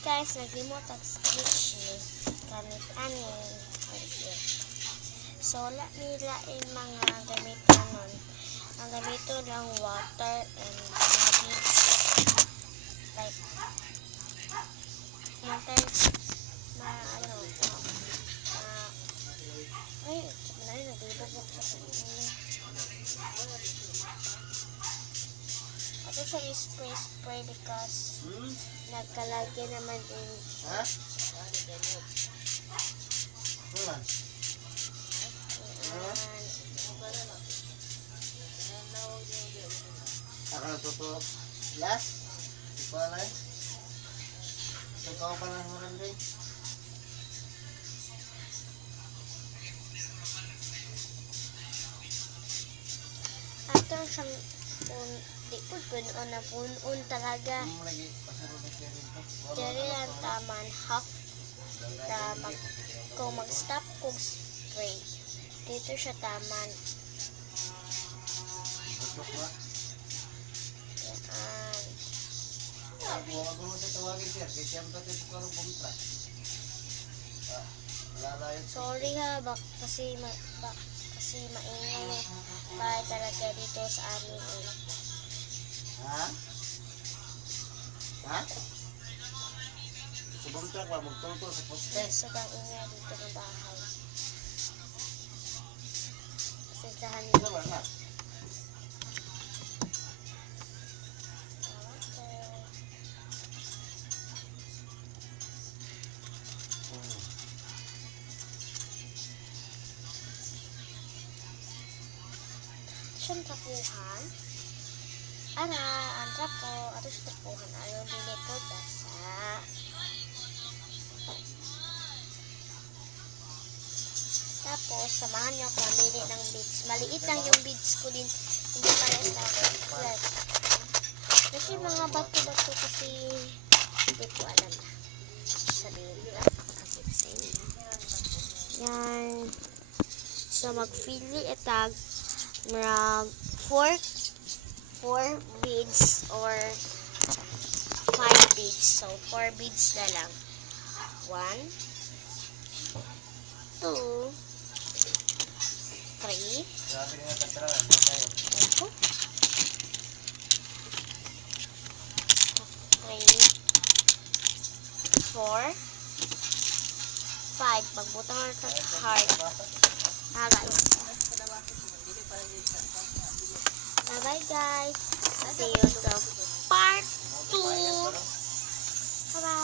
guys, naglimot ang stitch ni kanit ani. So wala nila mga gamiton nun. Ang gamito lang water and mga beads. Like water ay, sabi na nagibubok sa kanila. Ato siya spray because nagkalagay naman din. Ha? Akan tutup last ipalay ikaw pa lang marami ato siyang di po punon na punon talaga diri ang taman half na kung mag-stop kung spray dito siya taman. Sorry ha, kasi maingay yung bahay talaga dito sa amin eh. Ha? Ha? Subong truck ba magtultol sa poste? Sobrang ingay dito ng bahay. Pasensyahan Ano niyo. ba na? Siyang tapuhan. Ara, ang trapo. Ato siya tapuhan. Ayaw dili po basa. Tapos, samahan niyo ako mamili ng beads. Maliit lang yung beads ko din. Hindi pala sa flat. Kasi mga bato-bato kasi hindi ko alam na. Sabihin nila. Yan. So, mag-fili itag marag 4 beads or 5 beads. So, 4 beads na lang. 1, 2, 3, 4, 5. Pagbutang na sa heart. Bye guys. See you to part 2. Bye bye.